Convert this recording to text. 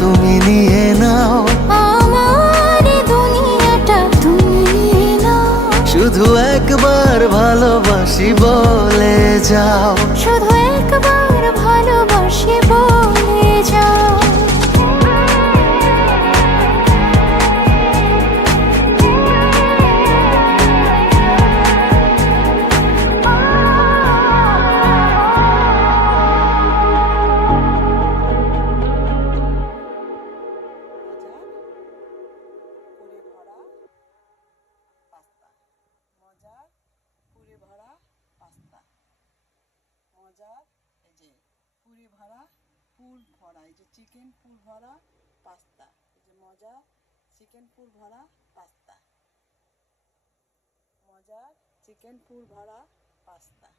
তুমি নিয়ে নাও, আমার দুনিয়াটা তুমি নিয়ে নাও। শুধু একবার ভালোবাসি বলে যাও, শুধু একবার ভালোবাসি বলে যাও। মজার পুরি ভরা পাস্তা, মজার এই যে পুরি ভরা পুর ভরা, এই যে চিকেন পুর ভরা পাস্তা, এই যে মজার চিকেন পুর ভরা পাস্তা, মজার চিকেন পুর ভরা পাস্তা।